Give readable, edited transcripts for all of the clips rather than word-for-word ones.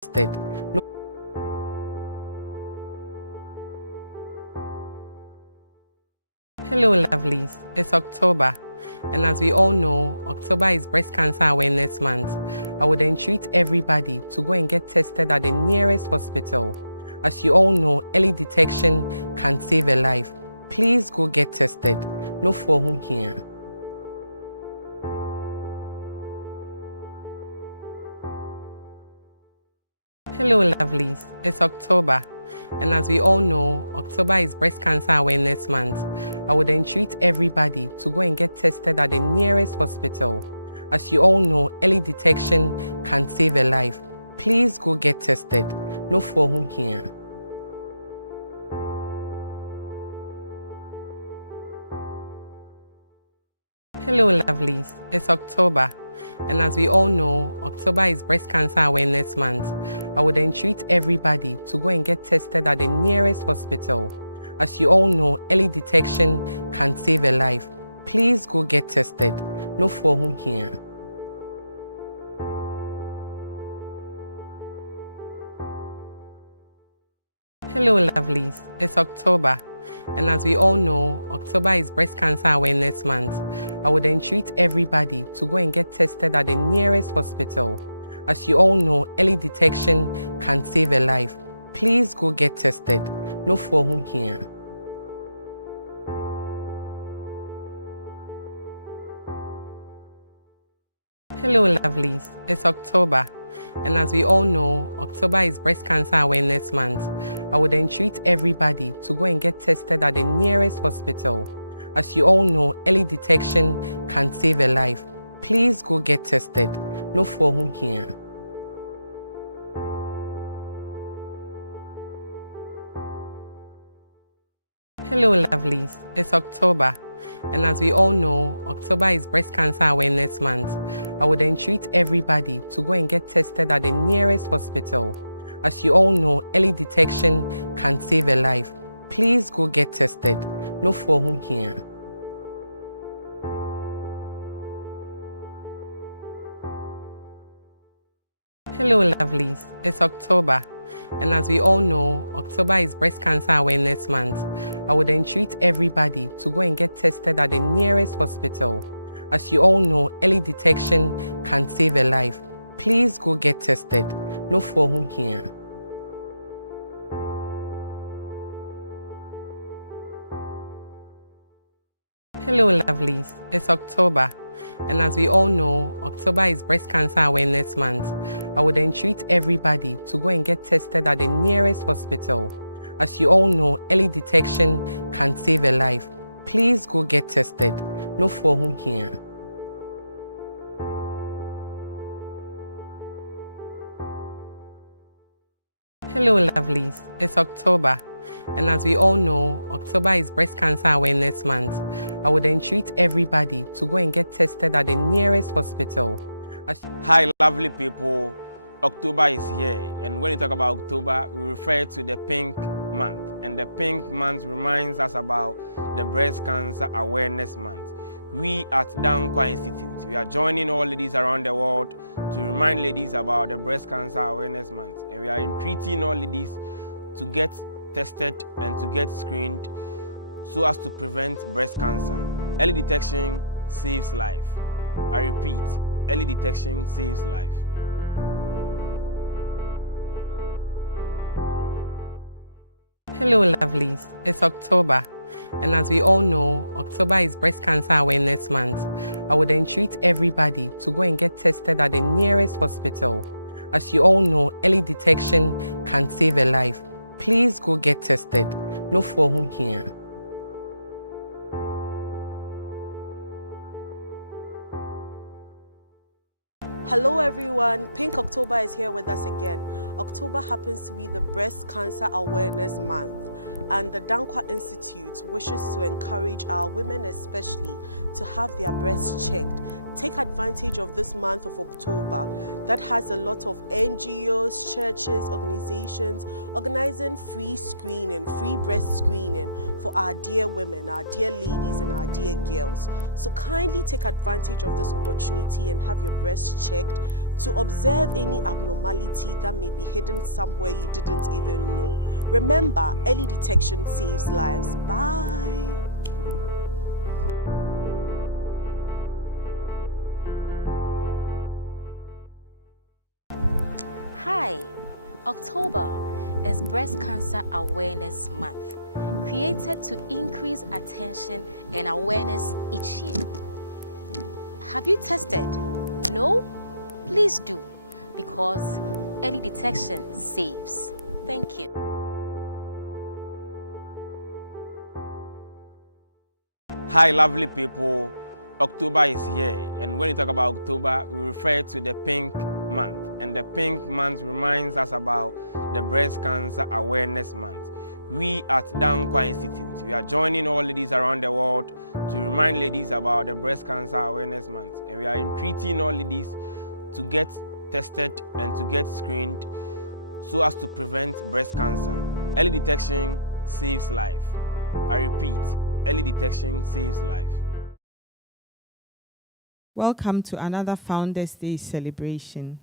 tested. No. Hello, lovelies. It's October, and as we all know, October is Breast Cancer Awareness Month. I would entreat everybody to go and get tested at the nearest hospital. As you all know, early detection can save a life. Please go get tested. No forum here. Hello, lovelies. It's October, and as we all know, October is Breast Cancer Awareness Month. I would entreat everybody to go and get tested at the nearest hospital. As you all know, early detection can save a life. Please go get tested. No forum here. Hello, lovelies. It's October, and as we all know, October is Breast Cancer Awareness Month. I would entreat everybody to go and get tested at the nearest hospital. As you all know, early detection can save a life. Please go get tested. No forum here. Hello, lovelies. It's October, and as we all know, October is Breast Cancer Awareness Month. I would entreat everybody to go and get tested at the nearest hospital. As you all know, early detection can save a life. Please go get tested. No forum here. Hello, lovelies. It's October, and as we all know, October is Breast Cancer Awareness Month. I would entreat everybody to go and get tested at the nearest hospital. As you all know, early detection can save a life. Please go get tested. No forum here. Hello, lovelies. It's October, and as we all know, October is Breast Cancer Awareness Month. I would entreat everybody to go and get tested at the nearest hospital. As you all know, early detection can save a life. Please go get tested. No forum here. Hello, lovelies. It's October, and as we all know, October is Breast Cancer Awareness Month. I would entreat everybody to go and get tested at the nearest hospital. As you all know, early detection can save a life. Please go get tested. No forum here. Hello, lovelies. It's October, and as we all know, October is Breast Cancer Awareness Month. I would entreat everybody to go and get tested at the nearest hospital. As you all know, early detection can save a life. Please go get tested. No forum here. Hello, lovelies. It's October, and as we all know, October is Breast Cancer Awareness Month. I would entreat everybody to go and get tested at the nearest hospital. Hi, lovely people. October is here, and when you talk about October, we refer to the pink month. And the pink month reminds us about the Breast Cancer Awareness Month. We at Dankwa Institute, we are joining all ladies around the world to remind ladies about the Breast Cancer Awareness Month. And we are entreating all ladies to get tested and to get screened so as to prevent breast cancer. Early detection saves life. I repeat, early detection saves life. Hello, lovelies. It's October, and as we all know, October is Breast Cancer Awareness Month. I would entreat everybody to go and get tested at the nearest hospital. As you all know, early detection can save a life. Please go get tested. No forum here. Hello everyone, Pink October is here with us again. October happens to be the Breast Cancer Awareness Month, and the Dankwa Institute wishes to encourage our women especially to have their breasts checked. Take advantage of this month of October that has a lot of NGOs, churches, organizations organizing free screening, free breast screening for our dear women, our dear ladies and our dear girls. So kindly take advantage of this opportunity and have your breasts checked checked to observe any abnormality that may be hidden somewhere you didn't even know. Remember, early detection saves lives. Bye. Hi, October is Breast Cancer Awareness Month, created to increase attention and awareness each year. Have you tested? No? Please do, because early detection saves. Thank you. Hi, lovely people. October is here, and when you talk about October, we refer to the pink month. And the pink month reminds us about the Breast Cancer Awareness Month. We at Dankwa Institute, we are joining all ladies around the world to remind ladies about the Breast Cancer Awareness Month. And we are entreating all ladies to get tested and to get screened so as to prevent breast cancer. Early detection saves life. I repeat, early detection saves life. Welcome to another Founders Day celebration.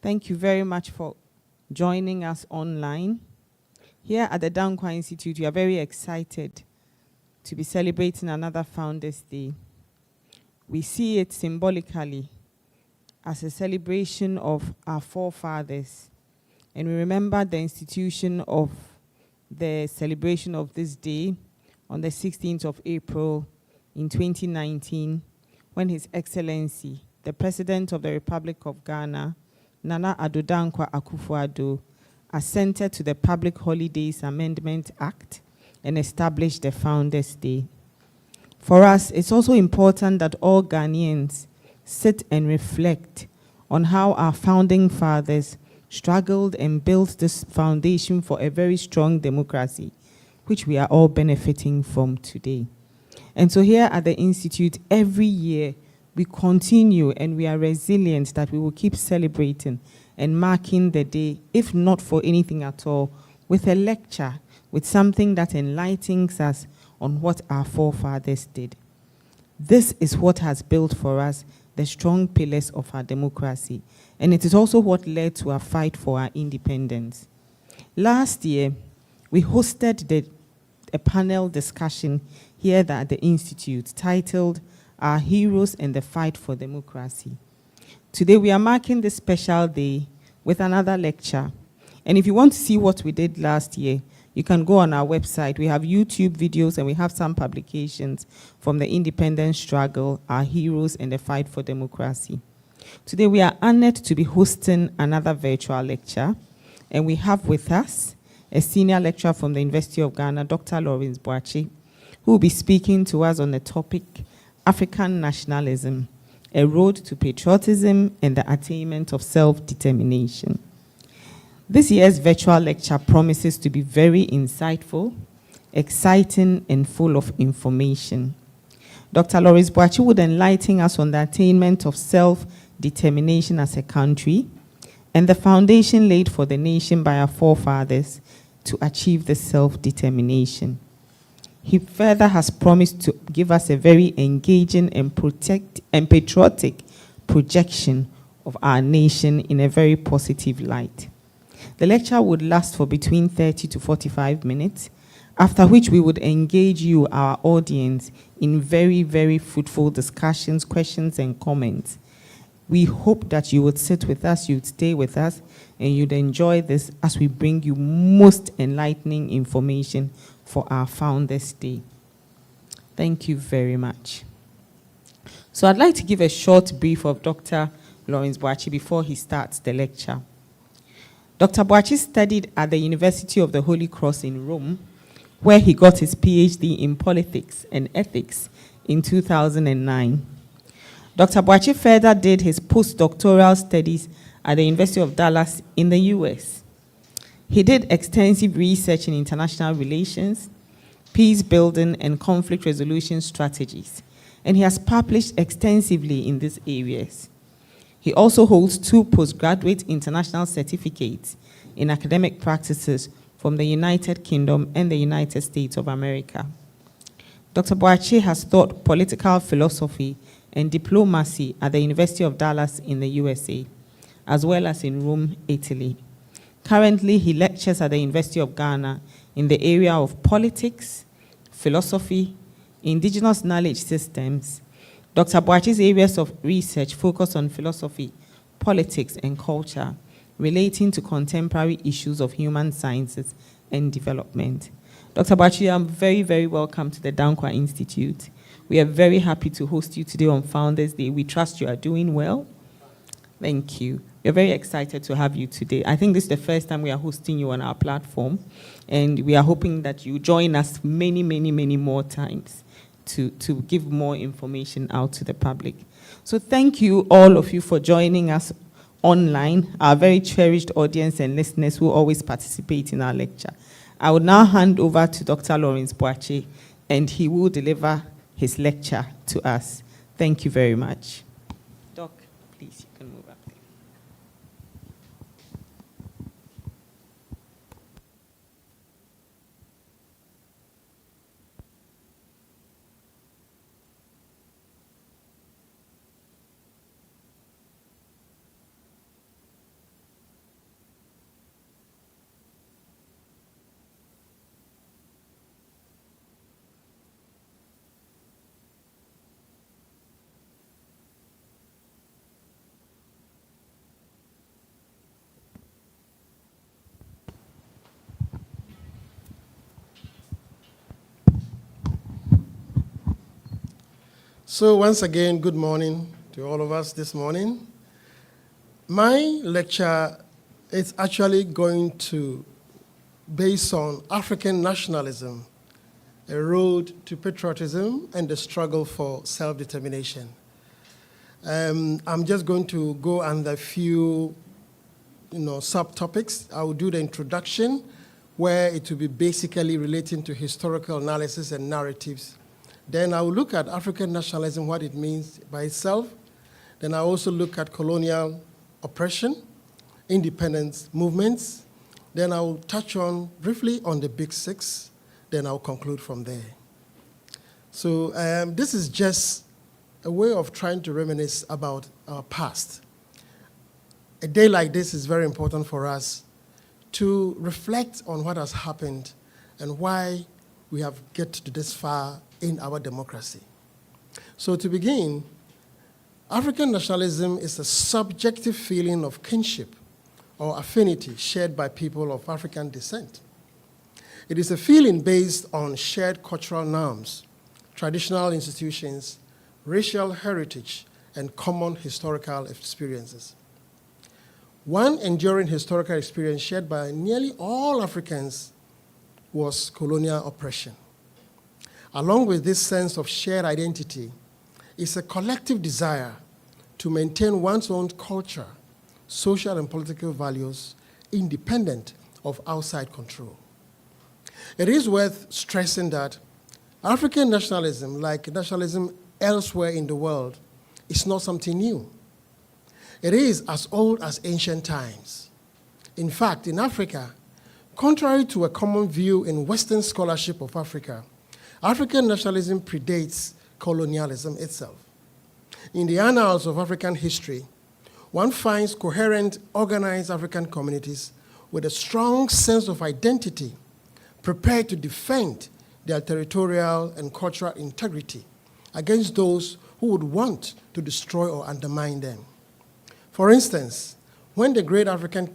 Thank you very much for joining us online. Here at the Dankwa Institute, we are very excited to be celebrating another Founders Day. We see it symbolically as a celebration of our forefathers. And we remember the institution of the celebration of this day on the 16th of April in 2019, when His Excellency, the President of the Republic of Ghana, Nana Addo Dankwa Akufo-Addo, assented to the Public Holidays Amendment Act and established the Founders Day. For us, it's also important that all Ghanaians sit and reflect on how our founding fathers struggled and built this foundation for a very strong democracy, which we are all benefiting from today. And so here at the Institute, every year we continue and we are resilient that we will keep celebrating and marking the day, if not for anything at all, with a lecture, with something that enlightens us on what our forefathers did. This is what has built for us the strong pillars of our democracy, and it is also what led to our fight for our independence. Last year, we hosted a panel discussion here at the Institute titled Our Heroes and the Fight for Democracy. Today we are marking this special day with another lecture. And if you want to see what we did last year, you can go on our website. We have YouTube videos and we have some publications from the independence struggle, Our Heroes and the Fight for Democracy. Today we are honored to be hosting another virtual lecture. And we have with us a senior lecturer from the University of Ghana, Dr. Lawrence Boakye, who will be speaking to us on the topic, African Nationalism, a Road to Patriotism and the Attainment of Self-Determination. This year's virtual lecture promises to be very insightful, exciting, and full of information. Dr. Lawrence Boakye would enlighten us on the attainment of self-determination as a country and the foundation laid for the nation by our forefathers to achieve the self-determination. He further has promised to give us a very engaging and patriotic projection of our nation in a very positive light. The lecture would last for between 30 to 45 minutes, after which we would engage you, our audience, in very, very fruitful discussions, questions, and comments. We hope that you would sit with us, you'd stay with us, and you'd enjoy this as we bring you most enlightening information for our Founders Day. Thank you very much. So I'd like to give a short brief of Dr. Lawrence Boakye before he starts the lecture. Dr. Boakye studied at the University of the Holy Cross in Rome, where he got his PhD in politics and ethics in 2009. Dr. Boakye further did his postdoctoral studies at the University of Dallas in the US. He did extensive research in international relations, peace building, and conflict resolution strategies, and he has published extensively in these areas. He also holds 2 postgraduate international certificates in academic practices from the United Kingdom and the United States of America. Dr. Boakye has taught political philosophy and Diplomacy at the University of Dallas in the USA, as well as in Rome, Italy. Currently, he lectures at the University of Ghana in the area of politics, philosophy, indigenous knowledge systems. Dr. Boakye's areas of research focus on philosophy, politics, and culture relating to contemporary issues of human sciences and development. Dr. Boakye, I'm very, very welcome to the Dankwa Institute. We are very happy to host you today on Founders Day. We trust you are doing well. Thank you. We're very excited to have you today. I think this is the first time we are hosting you on our platform, and we are hoping that you join us many, many, many more times to give more information out to the public. So thank you, all of you, for joining us online, our very cherished audience and listeners who always participate in our lecture. I will now hand over to Dr. Lawrence Boakye, and he will deliver his lecture to us. Thank you very much. Doc, please, you can move up there. So once again, good morning to all of us this morning. My lecture is actually going to base on African nationalism, a road to patriotism and the struggle for self-determination. I'm just going to go under a few subtopics. I will do the introduction, where it will be basically relating to historical analysis and narratives. Then I will look at African nationalism, what it means by itself. Then I also look at colonial oppression, independence movements. Then I will touch on briefly on the Big Six. Then I'll conclude from there. So this is just a way of trying to reminisce about our past. A day like this is very important for us to reflect on what has happened and why we have get to this far in our democracy. So to begin, African nationalism is a subjective feeling of kinship or affinity shared by people of African descent. It is a feeling based on shared cultural norms, traditional institutions, racial heritage, and common historical experiences. One enduring historical experience shared by nearly all Africans was colonial oppression. Along with this sense of shared identity is a collective desire to maintain one's own culture, social and political values, independent of outside control. It is worth stressing that African nationalism, like nationalism elsewhere in the world, is not something new. It is as old as ancient times. In fact, in Africa, contrary to a common view in Western scholarship of Africa, African nationalism predates colonialism itself. In the annals of African history, one finds coherent, organized African communities with a strong sense of identity, prepared to defend their territorial and cultural integrity against those who would want to destroy or undermine them. For instance, when the great African